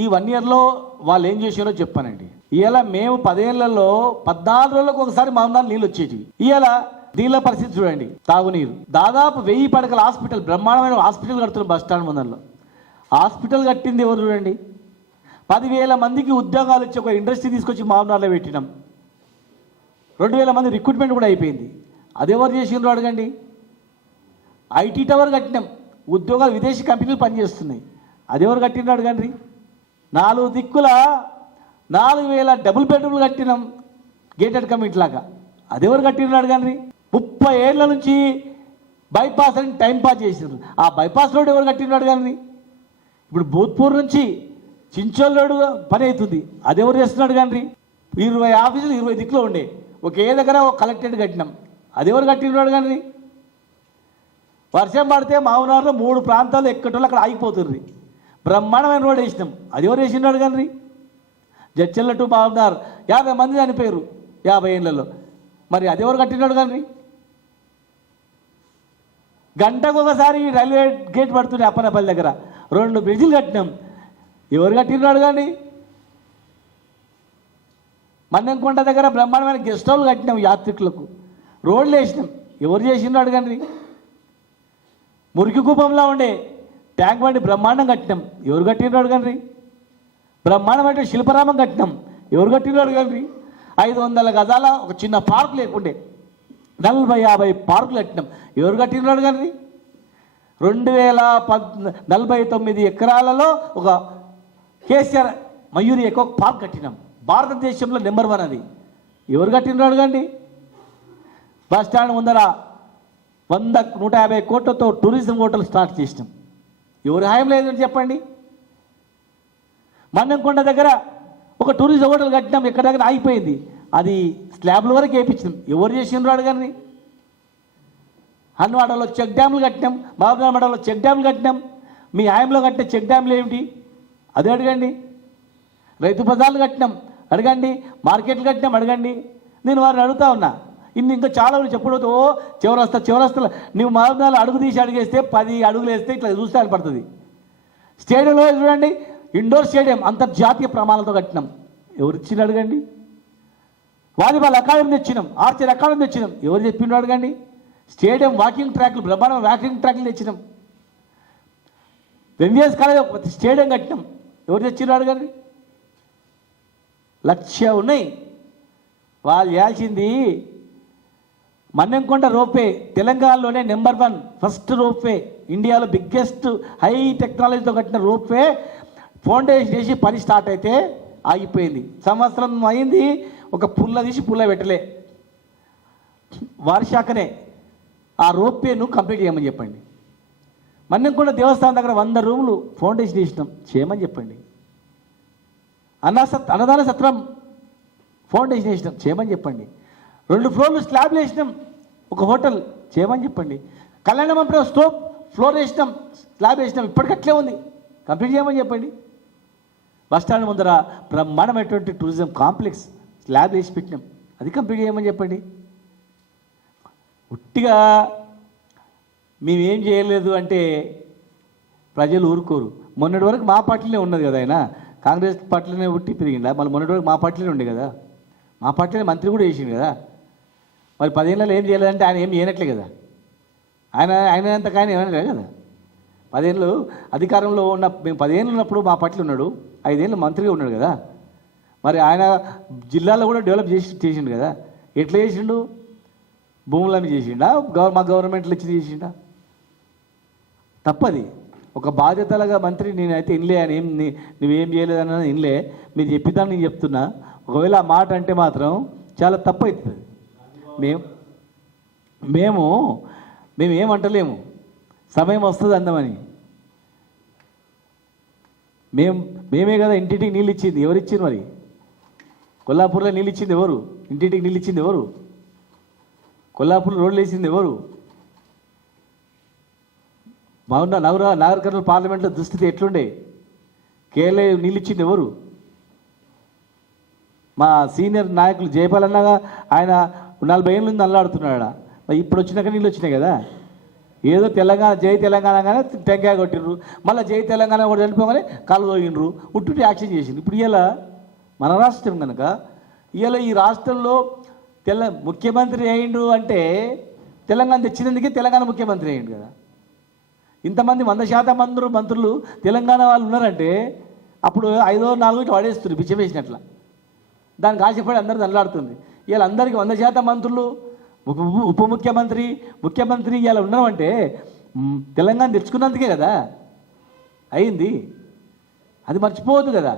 ఈ 1 ఇయర్లో వాళ్ళు ఏం చేసారో చెప్పానండి. ఇవాళ మేము 10 ఏళ్లలో 14 రోజులకు ఒకసారి మామూలు నీళ్ళు వచ్చేవి. ఇవాళ నీళ్ళ పరిస్థితి చూడండి. తాగునీరు దాదాపు 1000 పడకల హాస్పిటల్, బ్రహ్మాండమైన హాస్పిటల్ కడుతున్నారు బస్ స్టాండ్ ముందరలో. హాస్పిటల్ కట్టింది ఎవరు చూడండి. 10,000 మందికి ఉద్యోగాలు వచ్చి ఒక ఇండస్ట్రీ తీసుకొచ్చి మామూలులో పెట్టినాం. 2,000 మంది రిక్రూట్మెంట్ కూడా అయిపోయింది. అది ఎవరు చేసిండ్రో అడగండి. ఐటీ టవర్ కట్టినాం, ఉద్యోగాలు విదేశీ కంపెనీలు పనిచేస్తున్నాయి. అది ఎవరు కట్టిండ్రో అడగండి. 4 దిక్కుల 4,000 డబుల్ బెడ్రూమ్లు కట్టినాం గేటెడ్ కమిటీ లాగా. అది ఎవరు కట్టిండ్రో అడగండి. 30 ఏళ్ల నుంచి బైపాస్ అని టైం పాస్ చేసినారు. ఆ బైపాస్ రోడ్ ఎవరు కట్టిండ్రో అడగండి. ఇప్పుడు భూత్పూర్ నుంచి చించోల్ రోడ్ పని అవుతుంది. అది ఎవరు చేస్తున్నాడు కానీ. 20 ఆఫీసులు 20 దిక్కులో ఉండే, ఒకే దగ్గర ఒక కలెక్టరేట్ కట్టినాం. అది ఎవరు కట్టినాడు కానీ. వర్షం పడితే మామూనారులో 3 ప్రాంతాలు ఎక్కటోళ్ళు అక్కడ ఆగిపోతుంది. బ్రహ్మాండమైన రోడ్ వేసినాం. అది ఎవరు వేసినాడు కానీ. జడ్చెల్ల టు మామూనార్ 50 మంది చనిపోయారు 50 ఏళ్లలో. మరి అది ఎవరు కట్టినాడు కానీ. గంటకు ఒకసారి రైల్వే గేట్ పడుతుంది అప్పనపల్లి దగ్గర 2 బ్రిడ్జిలు కట్టినాం. ఎవరు కట్టినాడు కానీ. మన్నెంకొండ దగ్గర బ్రహ్మాండమైన గెస్ట్ హౌస్ కట్టినాం, యాత్రికులకు రోడ్లు వేసినాం. ఎవరు చేసినాడు కానీ. మురికి కూపంలో ఉండే ట్యాంక్ బండి బ్రహ్మాండం కట్టినాం. ఎవరు కట్టినాడు కానీ. బ్రహ్మాండమైన శిల్పరామం కట్టినాం. ఎవరు కట్టినాడు కానీ. 500 గజాల ఒక చిన్న పార్క్ లేకుండే 40-50 పార్కులు కట్టినాం. ఎవరు కట్టినాడు కానీ. 2049 ఎకరాలలో ఒక కేసీఆర్ మయూరి ఎక్కువ పార్క్ కట్టినాం. భారతదేశంలో నెంబర్ 1 అది. ఎవరు కట్టినాడు కానీ. బస్ స్టాండ్ ముందర 100-150 కోట్లతో టూరిజం హోటల్ స్టార్ట్ చేసినాం. ఎవరు హాయం లేదని చెప్పండి. మన్నెంకొండ దగ్గర ఒక టూరిజం హోటల్ కట్టినాం, ఎక్కడ దగ్గర ఆగిపోయింది. అది స్లాబ్ల వరకు వేయించినాం. ఎవరు చేసినాడు కానీ. హన్వాడలో చెక్ డ్యాములు కట్టినాం, బాబునామడలో చెక్ డ్యాములు కట్టినాం. మీ హాయంలో కట్టిన చెక్ డ్యాములు ఏమిటి అదే అడగండి. రైతు బజార్లు కట్టినాం అడగండి. మార్కెట్లు కట్టినాం అడగండి. నేను వారిని అడుగుతా ఉన్నా. ఇంకా చాలా చెప్పడంతో చివరస్తలు నువ్వు మామూలు అడుగు తీసి అడిగేస్తే 10 అడుగులు వేస్తే ఇట్లా చూస్తే అని పడుతుంది. స్టేడియంలో చూడండి, ఇండోర్ స్టేడియం అంతర్జాతీయ ప్రమాణాలతో కట్టినాం. ఎవరు ఇచ్చిన అడగండి. వాలీబాల్ అకాడమీ తెచ్చినాం, ఆర్చరీ అకాడమీ తెచ్చినాం. ఎవరు చెప్పిండో అడగండి. స్టేడియం వాకింగ్ ట్రాక్లు, బ్రహ్మాండ వాకింగ్ ట్రాక్లు తెచ్చినాం. ఎంవిఎస్ కాలేజ్ స్టేడియం కట్టినాం. ఎవరు తెచ్చినారు అడగండి. 1,00,000 ఉన్నాయి. వాళ్ళు చేయాల్సింది మన్నెంకొండ రోప్వే తెలంగాణలోనే నెంబర్ 1 ఫస్ట్ రోప్వే, ఇండియాలో బిగ్గెస్ట్ హై టెక్నాలజీతో కట్టిన రోప్వే ఫౌండేషన్ చేసి పని స్టార్ట్ అయితే ఆగిపోయింది. సంవత్సరం అయింది, ఒక పుల్ల తీసి పుల్ల పెట్టలే. వారి శాఖనే ఆ రోప్వేను కంప్లీట్ చేయమని చెప్పండి. మన్నెంకొండ దేవస్థానం దగ్గర 100 రూములు ఫౌండేషన్ వేసినాం, చేయమని చెప్పండి. అన్నదాన సత్రం ఫౌండేషన్ వేసినాం, చేయమని చెప్పండి. 2 ఫ్లోర్లు స్లాబ్లు వేసినాం, ఒక హోటల్, చేయమని చెప్పండి. కళ్యాణ మండపం స్టోప్ ఫ్లోర్ వేసినాం, స్లాబ్ వేసినాం, ఇప్పటికట్లే ఉంది, కంప్లీట్ చేయమని చెప్పండి. బస్టాండ్ ముందర బ్రహ్మాండమైనటువంటి టూరిజం కాంప్లెక్స్ స్లాబ్ వేసి పెట్టినాం, అది కంప్లీట్ చేయమని చెప్పండి. ఉట్టిగా మేమేం చేయలేదు అంటే ప్రజలు ఊరుకోరు. మొన్నటి వరకు మా పార్టీలోనే ఉన్నది కదా ఆయన, కాంగ్రెస్ పార్టీలోనే ఉట్టి పెరిగిందా. మళ్ళీ మొన్నటి వరకు మా పార్టీలోనే ఉండే కదా, మా పార్టీలో మంత్రి కూడా వేసిండు కదా. మరి 10 ఏళ్ళలో ఏం చేయలేదంటే ఆయన ఏం చేయనట్లే కదా. ఆయనంత ఆయన ఏమనలేదు కదా. 10 ఏళ్ళు అధికారంలో ఉన్న, మేము 10 ఏళ్ళు ఉన్నప్పుడు మా పార్టీలో ఉన్నాడు, 5 ఏళ్ళు మంత్రిగా ఉన్నాడు కదా. మరి ఆయన జిల్లాలో కూడా డెవలప్ చేసిండు కదా. ఎట్లా చేసిండు? భూములని చేసిండా, మా గవర్నమెంట్లో ఇచ్చి చేసిండా? తప్పది. ఒక బాధ్యతలుగా మంత్రి నేనైతే ఇన్లే అని ఏం నువ్వేం చేయలేదన్న ఇన్లే, మీరు చెప్పిద్దాం నేను చెప్తున్నా. ఒకవేళ ఆ మాట అంటే మాత్రం చాలా తప్పు అవుతుంది. మేము ఏమంటలేము, సమయం వస్తుంది అందమని. మేమే కదా ఇంటింటికి నీళ్ళు ఇచ్చింది. ఎవరు ఇచ్చింది? మరి కొల్లాపూర్లో నీళ్ళు ఇచ్చింది ఎవరు? ఇంటింటికి నీళ్ళు ఇచ్చింది ఎవరు? కొల్లాపూర్ రోడ్లు వేసింది ఎవరు? బాగున్నా నాగర్ కర్నూలు పార్లమెంట్లో దుస్థితి ఎట్లుండే? కేరళ నీళ్ళు ఇచ్చింది ఎవరు? మా సీనియర్ నాయకులు జయపాల్ అన్నగా ఆయన 40 ఏళ్ళ నుంచి అల్లాడుతున్నాడు. మరి ఇప్పుడు వచ్చినాక నీళ్ళు వచ్చినాయి కదా. ఏదో తెలంగాణ జై తెలంగాణగానే టెంకాయ కొట్టిండ్రు, మళ్ళీ జై తెలంగాణ కూడా చనిపోగానే కాలు తోగిండ్రు, ఉట్టుటి యాక్షన్ చేసిండ్రు. ఇప్పుడు ఇలా మన రాష్ట్రం కనుక ఇలా ఈ రాష్ట్రంలో ముఖ్యమంత్రి అయ్యిండు అంటే తెలంగాణ తెచ్చినందుకే తెలంగాణ ముఖ్యమంత్రి అయ్యిండు కదా. ఇంతమంది 100% మంత్రులు తెలంగాణ వాళ్ళు ఉన్నారంటే అప్పుడు 5 or 4 ఇటు పడేస్తుంది పిచ్చి వేసినట్ల. దానికి ఆశపడి అందరూ దండలాడుతుంది. ఇలా అందరికీ 100% మంత్రులు ఉప ముఖ్యమంత్రి ముఖ్యమంత్రి ఇలా ఉన్నామంటే తెలంగాణ తెచ్చుకున్నందుకే కదా అయింది. అది మర్చిపోవద్దు కదా.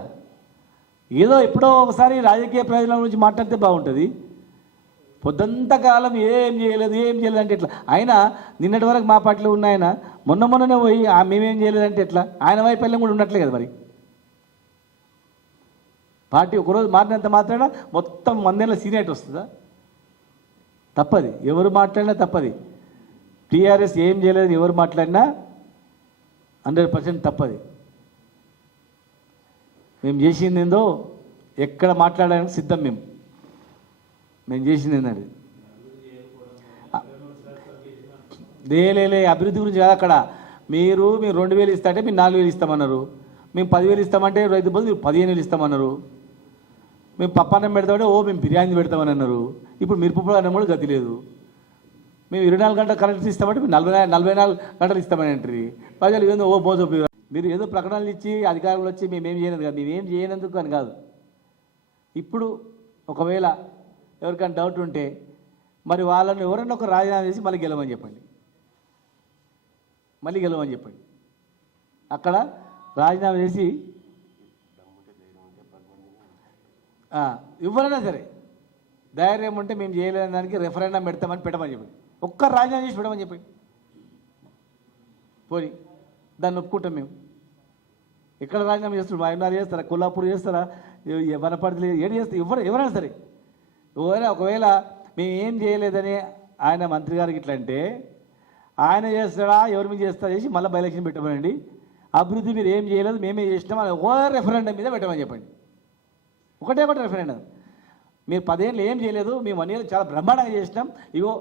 ఏదో ఎప్పుడో ఒకసారి రాజకీయ ప్రయోజనాల గురించి మాట్లాడితే బాగుంటుంది. పొద్దంతకాలం ఏం చేయలేదు అంటే ఎట్లా? ఆయన నిన్నటి వరకు మా పార్టీలో ఉన్న ఆయన మొన్ననే పోయి మేమేం చేయలేదంటే ఎట్లా? ఆయన వైఫల్యం కూడా ఉన్నట్లే కదా. మరి పార్టీ ఒకరోజు మారినంత మాత్రాన మొత్తం 100 ఏళ్ళ సీనియర్ వస్తుందా? తప్పది. ఎవరు మాట్లాడినా తప్పది. టీఆర్ఎస్ ఏం చేయలేదు ఎవరు మాట్లాడినా 100% తప్పది. మేము చేసింది ఏందో ఎక్కడ మాట్లాడడానికి సిద్ధం. మేము చేసింది ఏంటండి లేలే అభివృద్ధి గురించి కాదు. అక్కడ మీరు 2000 ఇస్తా అంటే మీరు 4000 ఇస్తామన్నారు. మేము 10,000 ఇస్తామంటే రైతు బదులు మీరు 15,000 ఇస్తామన్నారు. మేము పప్పన్నం పెడతామంటే మేము బిర్యానీ పెడతామని అన్నారు. ఇప్పుడు మిరపప్పుడు అన్నం కూడా గతి లేదు. మేము 24 గంటలు కరెంట్ ఇస్తామంటే మీరు 44 గంటలు ఇస్తామని అంటారు. ప్రజలు ఏదో బోధ మీరు ఏదో ప్రకటనలు ఇచ్చి అధికారులు వచ్చి మేమేం చేయలేదు కాదు. మేమేం చేయనందుకు అని కాదు. ఇప్పుడు ఒకవేళ ఎవరికైనా డౌట్ ఉంటే మరి వాళ్ళని ఎవరైనా ఒక రాజీనామా చేసి మళ్ళీ గెలవని చెప్పండి. అక్కడ రాజీనామా చేసి ఎవరైనా సరే ధైర్యం ఉంటే మేము చేయలేని దానికి రెఫరెండం పెట్టమని చెప్పండి. ఒక్క రాజీనామా చేసి పెట్టమని చెప్పండి. పోయి దాన్ని ఒప్పుకుంటాం. మేము ఎక్కడ రాజీనామా చేస్తారు? మాయనారు చేస్తారా? కొల్లాపూర్ చేస్తారా? వనపర్తి ఏడు చేస్తారు? ఎవరైనా సరే ఒకవేళ మేము ఏం చేయలేదని ఆయన మంత్రి గారికి ఇట్లా అంటే ఆయన చేస్తాడా ఎవరి మీద చేస్తా చేసి మళ్ళీ బై ఎలక్షన్ పెట్టమనండి. అభివృద్ధి మీరు ఏం చేయలేదు మేమే చేసినాం అని రెఫరెండం మీద పెట్టమని చెప్పండి. ఒకటే రెఫరెండం. మీరు 10 ఏళ్ళు ఏం చేయలేదు, మేము 1 year చాలా బ్రహ్మాండంగా చేసినాం, ఇగో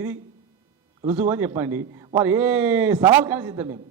ఇది రుజువు అని చెప్పండి. వారు ఏ సవాల్ కానీ సిద్ధం. మేము